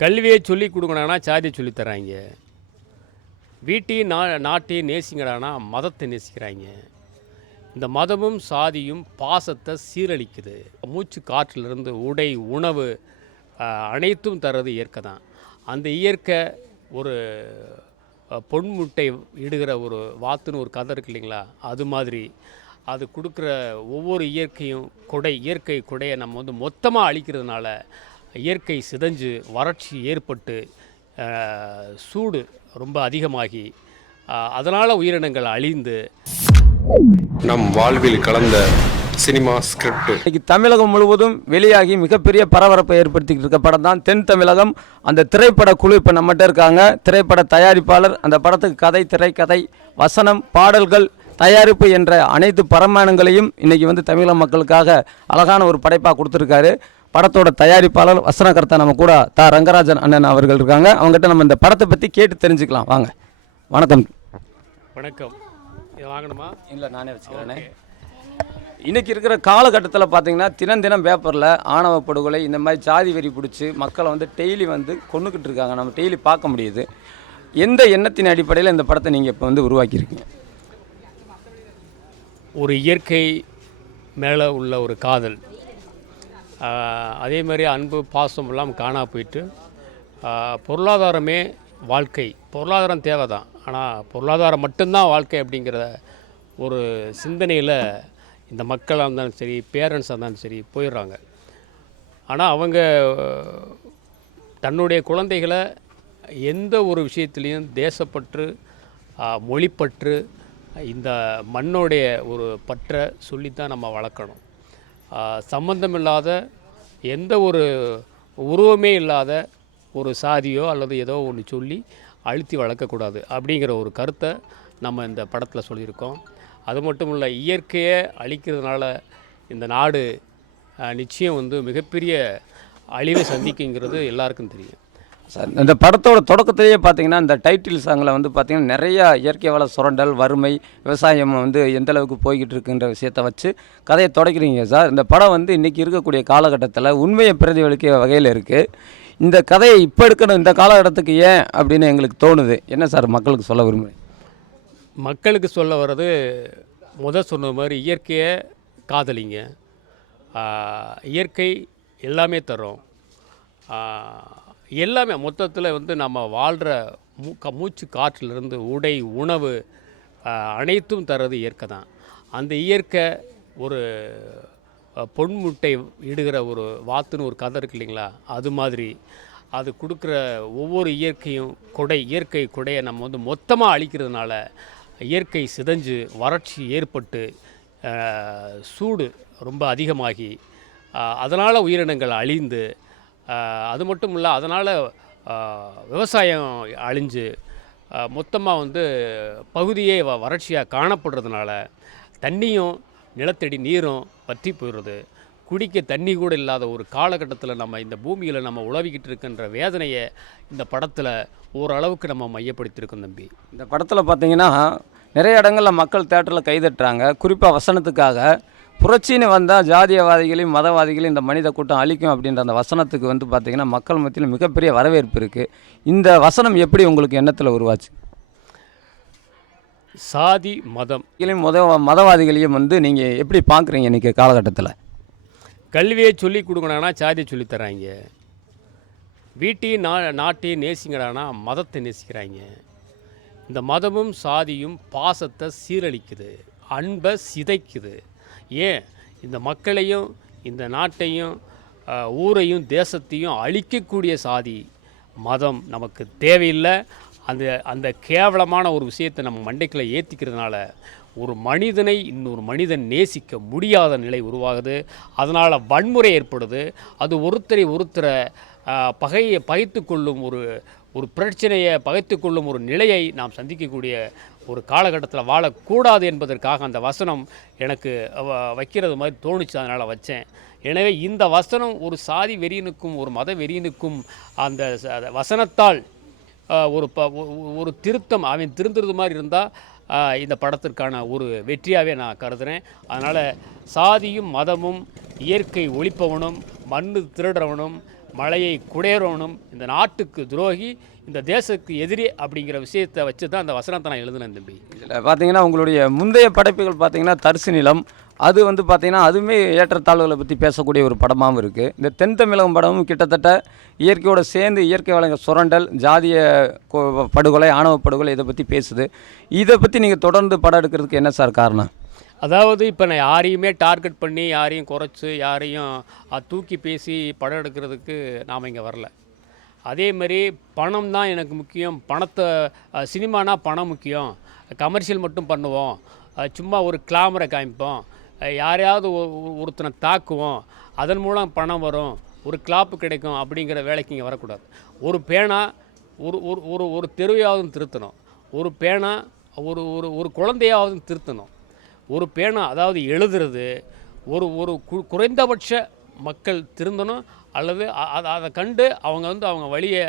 கல்வியை சொல்லிக் கொடுங்கடானா சாதியை சொல்லித் தர்றாங்க. வீட்டையும் நாட்டையும் நேசிங்கடானா மதத்தை நேசிக்கிறாங்க. இந்த மதமும் சாதியும் பாசத்தை சீரழிக்குது. மூச்சு காற்றிலிருந்து உடை, உணவு அனைத்தும் தர்றது இயற்கை தான். அந்த இயற்கை ஒரு பொன்முட்டை இடுகிற ஒரு வாத்துன்னு ஒரு கதை இருக்கு இல்லைங்களா, அது மாதிரி அது கொடுக்குற ஒவ்வொரு இயற்கையும் இயற்கை கொடையை நம்ம வந்து மொத்தமாக அழிக்கிறதுனால இயற்கை சிதைஞ்சு வறட்சி ஏற்பட்டு சூடு ரொம்ப அதிகமாகி அதனால் உயிரினங்கள் அழிந்து நம் வாழ்வில் கலந்த சினிமா ஸ்கிரிப்ட் இன்னைக்கு தமிழகம் முழுவதும் வெளியாகி மிகப்பெரிய பரபரப்பை ஏற்படுத்திக்கிட்டு இருக்க படம் தான் தென் தமிழகம். அந்த திரைப்பட குழு இப்போ நம்மகிட்ட இருக்காங்க. திரைப்பட தயாரிப்பாளர், அந்த படத்துக்கு கதை, திரைக்கதை, வசனம், பாடல்கள், தயாரிப்பு என்ற அனைத்து பரமானங்களையும் இன்றைக்கி வந்து தமிழக மக்களுக்காக அழகான ஒரு படைப்பாக கொடுத்துருக்காரு. படத்தோட தயாரிப்பாளர், வசனகர்த்தா நம்ம கூட ரங்கராஜன் அண்ணன் அவர்கள் இருக்காங்க. அவங்ககிட்ட நம்ம இந்த படத்தை பற்றி கேட்டு தெரிஞ்சுக்கலாம். வாங்க. வணக்கம். வணக்கம். வாங்கணுமா? இல்லை, நானே வச்சுக்கிறேனே. இன்றைக்கி இருக்கிற காலகட்டத்தில் பார்த்திங்கன்னா தினம் பேப்பரில் ஆணவ படுகொலை, இந்த மாதிரி ஜாதி வெறி பிடிச்சி மக்களை வந்து டெய்லி வந்து கொண்டுக்கிட்டு இருக்காங்க. நம்ம டெய்லி பார்க்க முடியுது. எந்த எண்ணத்தின் அடிப்படையில் இந்த படத்தை நீங்கள் இப்போ வந்து உருவாக்கியிருக்கீங்க? ஒரு இயற்கை மேலே உள்ள ஒரு காதல், அதே மாதிரி அன்பு, பாசம் எல்லாம் காணா போயிட்டு பொருளாதாரமே வாழ்க்கை. பொருளாதாரம் தேவை தான், ஆனால் பொருளாதாரம் மட்டும்தான் வாழ்க்கை அப்படிங்கிற ஒரு சிந்தனையில் இந்த மக்களாக இருந்தாலும் சரி, பேரண்ட்ஸாக இருந்தாலும் சரி போயிடுறாங்க. ஆனால் அவங்க தன்னுடைய குழந்தைகளை எந்த ஒரு விஷயத்துலேயும் தேசப்பற்று, மொழிப்பற்று, இந்த மண்ணோடைய ஒரு பற்றை சொல்லித்தான் நம்ம வளர்க்கணும். சம்பந்தமில்லாத எந்த ஒரு உருவமே இல்லாத ஒரு சாதியோ அல்லது ஏதோ ஒன்று சொல்லி அழுத்தி வளர்க்கக்கூடாது அப்படிங்கிற ஒரு கருத்தை நம்ம இந்த படத்தில் சொல்லியிருக்கோம். அது மட்டும் இல்லை, இயற்கையை அழிக்கிறதுனால இந்த நாடு நிச்சயம் வந்து மிகப்பெரிய அழிவை சந்திக்குங்கிறது எல்லாருக்கும் தெரியும். சார், இந்த படத்தோட தொடக்கத்திலேயே பார்த்தீங்கன்னா இந்த டைட்டில் சாங்கில் வந்து பார்த்திங்கன்னா நிறையா இயற்கை வள சுரண்டல், வறுமை, விவசாயம் வந்து எந்தளவுக்கு போய்கிட்டு இருக்குன்ற விஷயத்தை வச்சு கதையை தொடக்கிறீங்க சார். இந்த படம் வந்து இன்றைக்கி இருக்கக்கூடிய காலகட்டத்தில் உண்மையை பிரதிபலிக்க வகையில் இருக்குது. இந்த கதையை இப்போ எடுக்கணும் இந்த காலகட்டத்துக்கு ஏன் அப்படின்னு எங்களுக்கு தோணுது. என்ன சார் மக்களுக்கு சொல்ல விரும்புகிறேன்? மக்களுக்கு சொல்ல வர்றது, சொன்ன மாதிரி இயற்கையை காதலிங்க. இயற்கை எல்லாமே தரும். எல்லாமே மொத்தத்தில் வந்து நம்ம வாழ்கிற மூச்சு காற்றிலிருந்து உடை, உணவு அனைத்தும் தர்றது இயற்கை தான். அந்த இயற்கை ஒரு பொன்முட்டை இடுகிற ஒரு வாத்துன்னு ஒரு கதை இருக்கு இல்லைங்களா, அது மாதிரி அது கொடுக்குற ஒவ்வொரு இயற்கையும் இயற்கை கொடையை நம்ம வந்து மொத்தமாக அழிக்கிறதுனால இயற்கை சிதைஞ்சு வறட்சி ஏற்பட்டு சூடு ரொம்ப அதிகமாகி அதனால் உயிரினங்கள் அழிந்து, அது மட்டும் இல்லை அதனால் விவசாயம் அழிஞ்சு மொத்தமாக வந்து பகுதியே வறட்சியாக காணப்படுறதுனால தண்ணியும் நிலத்தடி நீரும் வற்றி போயிடுறது. குடிக்க தண்ணி கூட இல்லாத ஒரு காலகட்டத்தில் நம்ம இந்த பூமியில் நம்ம உழவிக்கிட்டு இருக்கின்ற வேதனையை இந்த படத்தில் ஓரளவுக்கு நம்ம மையப்படுத்தியிருக்கோம் தம்பி. இந்த படத்தில் பார்த்திங்கன்னா நிறைய இடங்களில் மக்கள் தேட்டரில் கைதட்டுறாங்க. குறிப்பாக வசனத்துக்காக புரட்சின்னு வந்தால் ஜாதியவாதிகளையும் மதவாதிகளையும் இந்த மனித கூட்டம் அழிக்கும் அப்படின்ற அந்த வசனத்துக்கு வந்து பார்த்திங்கன்னா மக்கள் மத்தியில் மிகப்பெரிய வரவேற்பு இருக்குது. இந்த வசனம் எப்படி உங்களுக்கு எண்ணத்தில் உருவாச்சு? சாதி மதம் மதவாதிகளையும் வந்து நீங்கள் எப்படி பார்க்குறீங்க இன்றைக்கி காலகட்டத்தில்? கல்வியை சொல்லிக் கொடுங்கடானா சாதியை சொல்லித் தர்றாங்க. வீட்டையும் நாட்டையும் நேசிங்கடானா மதத்தை நேசிக்கிறாங்க. இந்த மதமும் சாதியும் பாசத்தை சீரழிக்குது, அன்பை சிதைக்குது. ஏன் இந்த மக்களையும் இந்த நாட்டையும் ஊரையும் தேசத்தையும் அழிக்கக்கூடிய சாதி மதம் நமக்கு தேவையில்லை. அந்த கேவலமான ஒரு விஷயத்தை நம்ம மண்டைக்குள்ளே ஏற்றிக்கிறதுனால ஒரு மனிதனை இன்னொரு மனிதன் நேசிக்க முடியாத நிலை உருவாகுது. அதனால் வன்முறை ஏற்படுது. அது ஒருத்தரை பகைத்து கொள்ளும் ஒரு பிரச்சனையை பகைத்து கொள்ளும் ஒரு நிலையை நாம் சந்திக்கக்கூடிய ஒரு காலகட்டத்தில் வாழக்கூடாது என்பதற்காக அந்த வசனம் எனக்கு வைக்கிறது மாதிரி தோணுச்சு, அதனால் வச்சேன். எனவே இந்த வசனம் ஒரு சாதி வெறியனுக்கும் ஒரு மத வெறியனுக்கும் அந்த வசனத்தால் ஒரு திருத்தம் அவன் திருந்துறது மாதிரி இருந்தால் இந்த படத்திற்கான ஒரு வெற்றியாகவே நான் கருதுகிறேன். அதனால் சாதியும் மதமும் இயற்கை ஒழிப்பவனும் மண்ணு திருடுறவனும் மலையை குடையறவனும் இந்த நாட்டுக்கு துரோகி, இந்த தேசத்துக்கு எதிரி அப்படிங்கிற விஷயத்தை வச்சு தான் அந்த வசனத்தை நான் எழுதினேன் தம்பி. இதில் பார்த்தீங்கன்னா உங்களுடைய முந்தைய படைப்புகள் பார்த்தீங்கன்னா தரிசு நிலம், அது வந்து பார்த்தீங்கன்னா அதுவுமே ஏற்றத்தாழ்வுகளை பற்றி பேசக்கூடிய ஒரு படமாகவும் இருக்குது. இந்த தென் தமிழகம் படமும் கிட்டத்தட்ட இயற்கையோடு சேர்ந்து இயற்கை வளங்கள் சுரண்டல், ஜாதிய படுகொலை, ஆணவ படுகொலை இதை பற்றி பேசுது. இதை பற்றி நீங்கள் தொடர்ந்து படம் எடுக்கிறதுக்கு என்ன சார் காரணம்? அதாவது இப்போ நான் யாரையுமே டார்கெட் பண்ணி யாரையும் குறைச்சி யாரையும் தூக்கி பேசி படம் எடுக்கிறதுக்கு நாம் இங்கே வரல. அதே மாதிரி பணம் தான் எனக்கு முக்கியம், பணத்தை சினிமானா பணம் முக்கியம், கமர்ஷியல் மட்டும் பண்ணுவோம், சும்மா ஒரு கிளாமரை காமிப்போம், யாரையாவது ஒருத்தனை தாக்குவோம், அதன் மூலம் பணம் வரும், ஒரு கிளாப்பு கிடைக்கும் அப்படிங்கிற வேலைக்கு இங்கே வரக்கூடாது. ஒரு பேனா ஒரு ஒரு ஒரு தெருவையாவது திருத்தணும், ஒரு பேனா ஒரு ஒரு ஒரு குழந்தையாவது திருத்தணும், ஒரு பேனா அதாவது எழுதுறது ஒரு ஒரு குறைந்தபட்ச மக்கள் திருந்தணும், அல்லது அதை கண்டு அவங்க வழியை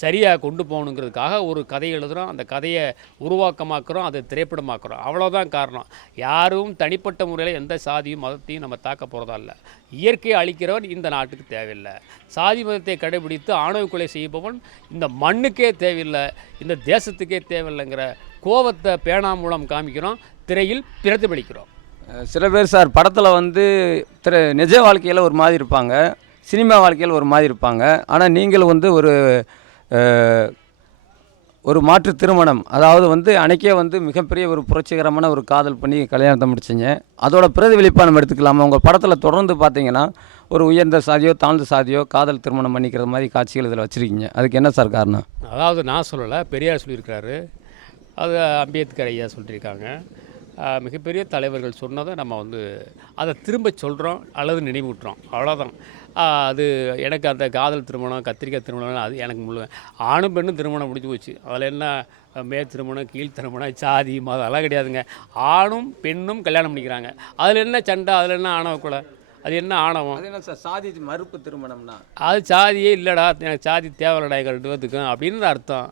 சரியாக கொண்டு போகணுங்கிறதுக்காக ஒரு கதையை எழுதுகிறோம், அந்த கதையை உருவாக்கமாக்குறோம், அதை திரைப்படமாக்குறோம். அவ்வளோதான் காரணம். யாரும் தனிப்பட்ட முறையில் எந்த சாதியும் மதத்தையும் நம்ம தாக்க போகிறதா இல்லை. இயற்கையை அழிக்கிறவன் இந்த நாட்டுக்கு தேவையில்லை. சாதி மதத்தை கடைபிடித்து ஆணவ கொலை செய்பவன் இந்த மண்ணுக்கே தேவையில்லை, இந்த தேசத்துக்கே தேவையில்லைங்கிற கோபத்தை பேனா மூலம் காமிக்கிறோம், திரையில் பிரதிபலிக்கிறோம். சில பேர் சார் படத்தில் வந்து நிஜ வாழ்க்கையில் ஒரு மாதிரி இருப்பாங்க, சினிமா வாழ்க்கையில் ஒரு மாதிரி இருப்பாங்க. ஆனால் நீங்கள் வந்து ஒரு மாற்று திருமணம், அதாவது வந்து அன்றைக்கே வந்து மிகப்பெரிய ஒரு புரட்சிகரமான ஒரு காதல் பண்ணி கல்யாணத்தை முடிச்சிங்க. அதோட பிரதிபலிப்பாக நம்ம எடுத்துக்கலாமா? உங்கள் படத்தில் தொடர்ந்து பார்த்தீங்கன்னா ஒரு உயர்ந்த சாதியோ தாழ்ந்த சாதியோ காதல் திருமணம் பண்ணிக்கிற மாதிரி காட்சிகள் இதில் வச்சுருக்கீங்க. அதுக்கு என்ன சார் காரணம்? அதாவது நான் சொல்லலை, பெரியார் சொல்லியிருக்கிறாரு, அது அம்பேத்கர் ஐயா சொல்லியிருக்காங்க. மிகப்பெரிய தலைவர்கள் சொன்னதை நம்ம வந்து அதை திரும்ப சொல்கிறோம் அல்லது நினைவூட்டுறோம், அவ்வளோதான். அது எனக்கு அந்த காதல் திருமணம், கத்திரிக்காய் திருமணம் அது எனக்கு முழு ஆணும் பெண்ணும் திருமணம் முடிஞ்சு போச்சு. அதில் என்ன மேல் திருமணம், கீழ் திருமணம், சாதி மதம் அதெல்லாம் கிடையாதுங்க. ஆணும் பெண்ணும் கல்யாணம் பண்ணிக்கிறாங்க. அதில் என்ன சண்டை, அதில் என்ன ஆணவ கொலை, அது என்ன ஆணவம்? அது என்ன சார் சாதி மறுப்பு திருமணம்னா? அது சாதியே இல்லைடா, எனக்கு சாதி தேவையில்லடா எங்கள் 2 பேத்துக்கும் அப்படின்னு அர்த்தம்.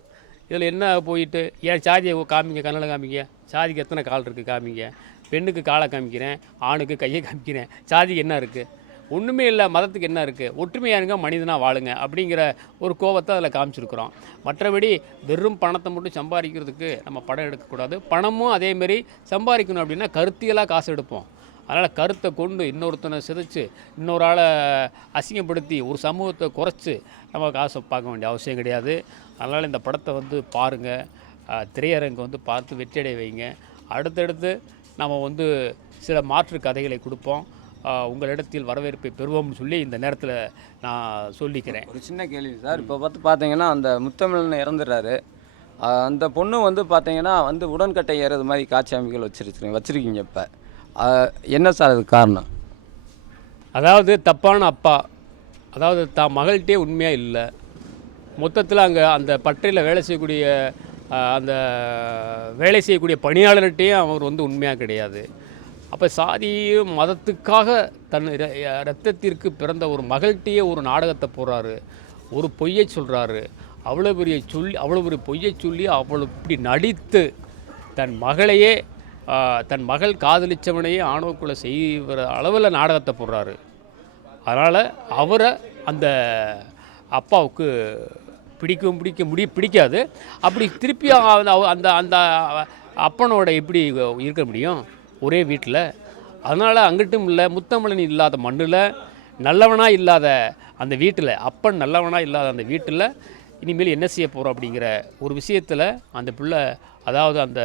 இதில் என்ன போயிட்டு ஏன் சாதியை காமிங்க, கண்ணில் காமிங்க, சாதிக்கு எத்தனை கால் இருக்குது காமிங்க, பெண்ணுக்கு காலை காமிக்கிறேன், ஆணுக்கு கையை காமிக்கிறேன், சாதிக்கு என்ன இருக்குது? ஒன்றுமே இல்லை. மதத்துக்கு என்ன இருக்குது? ஒற்றுமையாக இருங்க, மனிதனாக வாழுங்க அப்படிங்கிற ஒரு கோபத்தை அதில் காமிச்சிருக்கிறோம். மற்றபடி வெறும் பணத்தை மட்டும் சம்பாதிக்கிறதுக்கு நம்ம படம் எடுக்கக்கூடாது. பணமும் அதேமாரி சம்பாதிக்கணும் அப்படின்னா கருத்தியலாக காசு எடுப்போம். அதனால் கருத்தை கொண்டு இன்னொருத்தனை சிதைச்சு இன்னொரு ஆளை அசிங்கப்படுத்தி ஒரு சமூகத்தை குறைச்சி நம்ம காசை பார்க்க வேண்டிய அவசியம் கிடையாது. அதனால் இந்த படத்தை வந்து பாருங்கள், திரையரங்கை வந்து பார்த்து வெற்றியடை வைங்க. அடுத்தடுத்து நம்ம வந்து சில மாற்று கதைகளை கொடுப்போம், உங்களிடத்தில் வரவேற்பை பெறுவோம்னு சொல்லி இந்த நேரத்தில் நான் சொல்லிக்கிறேன். ஒரு சின்ன கேள்வி சார், இப்போ பார்த்தீங்கன்னா அந்த முத்தமிழன் இறந்துடுறாரு, அந்த பொண்ணு வந்து பார்த்தீங்கன்னா வந்து உடன்கட்டை ஏறது மாதிரி காட்சி அமைப்புகள் வச்சுருக்கீங்க. இப்போ என்ன சார் அதுக்கு காரணம்? அதாவது தப்பான அப்பா, அதாவது மகள்கிட்டே உண்மையாக இல்லை. மொத்தத்தில் அங்கே அந்த பட்டறையில் வேலை செய்யக்கூடிய பணியாளர்கிட்டையும் அவர் வந்து உண்மையாக கிடையாது. அப்போ சாதியும் மதத்துக்காக தன் இரத்தத்திற்கு பிறந்த ஒரு மகள்கிட்டையே ஒரு நாடகத்தை போடுறாரு, ஒரு பொய்யை சொல்கிறாரு. அவ்வளோ பெரிய பொய்யை சொல்லி அவ்வளோ இப்படி நடித்து தன் மகள் காதலிச்சவனையே ஆணவக்குள்ள செய்கிற அளவில் நாடகத்தை போடுறாரு. அதனால் அவரை அந்த அப்பாவுக்கு பிடிக்காது. அப்படி திருப்பி அந்த அந்த அப்பனோட எப்படி இருக்க முடியும் ஒரே வீட்டில்? அதனால் அங்கிட்டும் இல்லை, முத்தமிழன் இல்லாத மண்ணில், நல்லவனாக இல்லாத அந்த வீட்டில், அப்பன் நல்லவனாக இல்லாத அந்த வீட்டில் இனிமேல் என்ன செய்ய போகிறோம் அப்படிங்கிற ஒரு விஷயத்தில் அந்த பிள்ளை, அதாவது அந்த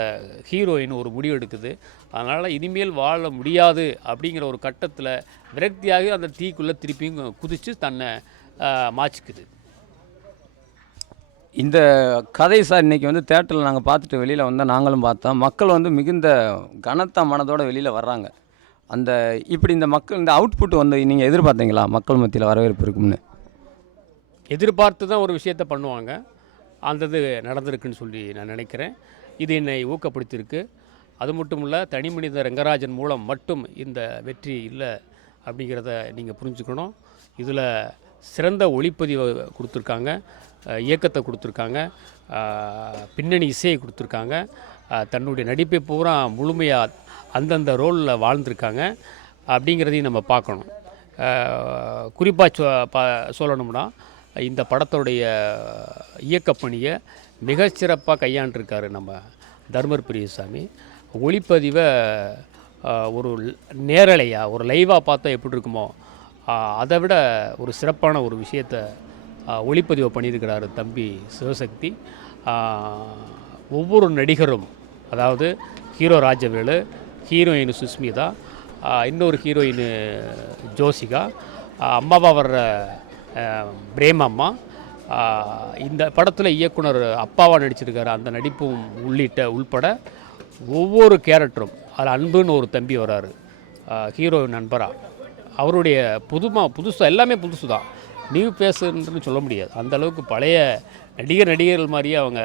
ஹீரோயின் ஒரு முடிவு எடுக்குது. அதனால் இனிமேல் வாழ முடியாது அப்படிங்கிற ஒரு கட்டத்தில் விரக்தியாக அந்த தீக்குள்ளே திருப்பியும் குதித்து தன்னை மாச்சிக்குது. இந்த கதை சார் இன்றைக்கி வந்து தேட்டரில் நாங்கள் பார்த்துட்டு வெளியில் வந்தால் நாங்களும் பார்த்தோம். மக்கள் வந்து மிகுந்த கனத்த மனதோடு வெளியில் வர்றாங்க. இப்படி இந்த மக்கள் இந்த அவுட்புட் வந்து நீங்கள் எதிர்பார்த்தீங்களா? மக்கள் மத்தியில் வரவேற்பு இருக்கும்னு எதிர்பார்த்து தான் ஒரு விஷயத்தை பண்ணுவாங்க. அந்த இது நடந்திருக்குன்னு சொல்லி நான் நினைக்கிறேன். இது என்னை ஊக்கப்படுத்தியிருக்கு. அது மட்டும் இல்லை, தனி மனித ரங்கராஜன் மூலம் மட்டும் இந்த வெற்றி இல்லை அப்படிங்கிறத நீங்கள் புரிஞ்சுக்கணும். இதில் சிறந்த ஒளிப்பதிவை கொடுத்துருக்காங்க, இயக்கத்தை கொடுத்துருக்காங்க, பின்னணி இசையை கொடுத்துருக்காங்க, தன்னுடைய நடிப்பை பூரா முழுமையாக அந்தந்த ரோலில் வாழ்ந்திருக்காங்க அப்படிங்கிறதையும் நம்ம பார்க்கணும். குறிப்பாக சொல்லணும்னா இந்த படத்துடைய இயக்கப்பணியை மிகச்சிறப்பாக கையாண்டிருக்காரு நம்ம தர்மர் பெரியசாமி. ஒளிப்பதிவை ஒரு நேரலையாக ஒரு லைவாக பார்த்தா எப்படி இருக்குமோ அதை விட ஒரு சிறப்பான ஒரு விஷயத்தை ஒளிப்பதிவை பண்ணியிருக்கிறாரு தம்பி சிவசக்தி. ஒவ்வொரு நடிகரும், அதாவது ஹீரோ ராஜவேலு, ஹீரோயின் சுஸ்மிதா, இன்னொரு ஹீரோயின் ஜோசிகா, அம்மாவா வர்ற பிரேமம்மா, இந்த படத்தில் இயக்குனர் அப்பாவாக நடிச்சிருக்காரு அந்த நடிப்பும் உள்பட ஒவ்வொரு கேரக்டரும் அதில் அன்புன்னு ஒரு தம்பி வராரு ஹீரோ நண்பராக. அவருடைய புதுசாக எல்லாமே புதுசு தான், நியூ பேசுன்னு சொல்ல முடியாது. அந்த அளவுக்கு பழைய நடிகர்கள் மாதிரியே அவங்க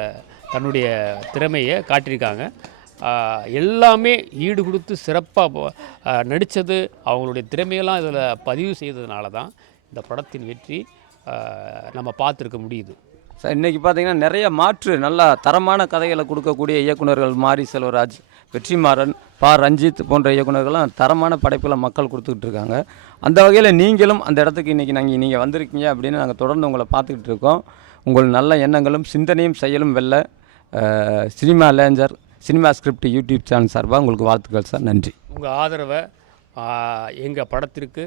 தன்னுடைய திறமையை காட்டியிருக்காங்க. எல்லாமே ஈடு கொடுத்து சிறப்பாக நடித்தது, அவங்களுடைய திறமையெல்லாம் இதில் பதிவு செய்ததுனால தான் இந்த படத்தின் வெற்றி நம்ம பார்த்துருக்க முடியுது. சார் இன்றைக்கி பார்த்தீங்கன்னா நிறைய நல்ல தரமான கதைகளை கொடுக்கக்கூடிய இயக்குநர்கள் மாரி செல்வராஜ், வெற்றிமாறன், ரஞ்சித் போன்ற இயக்குநர்கள்லாம் தரமான படைப்புகளை மக்கள் கொடுத்துக்கிட்டு இருக்காங்க. அந்த வகையில் நீங்களும் அந்த இடத்துக்கு இன்றைக்கி நீங்கள் வந்திருக்கீங்க அப்படின்னு நாங்கள் தொடர்ந்து உங்களை பார்த்துக்கிட்டு இருக்கோம். உங்கள் நல்ல எண்ணங்களும் சிந்தனையும் செயலும் வெல்ல சினிமா லேஞ்சர் சினிமா ஸ்கிரிப்ட் யூடியூப் சேனல் சார்பாக உங்களுக்கு வாழ்த்துக்கள் சார். நன்றி. உங்கள் ஆதரவை எங்கள் படத்திற்கு,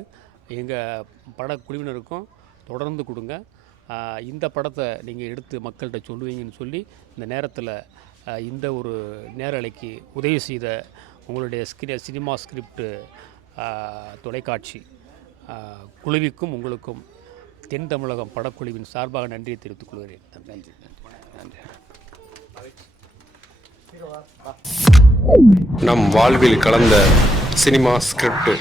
எங்கள் படக்குழுவினருக்கும் தொடர்ந்து கொடுங்க. இந்த படத்தை நீங்கள் எடுத்து மக்கள்கிட்ட சொல்லுவீங்கன்னு சொல்லி இந்த நேரத்தில் இந்த ஒரு நேரலைக்கு உதவி செய்த உங்களுடைய சினிமா ஸ்கிரிப்ட் தொலைக்காட்சி குழுவிற்கும் உங்களுக்கும் தென் தமிழகம் படக்குழுவின் சார்பாக நன்றியை தெரிவித்துக் கொள்கிறேன். நன்றி. நம் வாழ்வில் கலந்த சினிமா ஸ்கிரிப்ட்.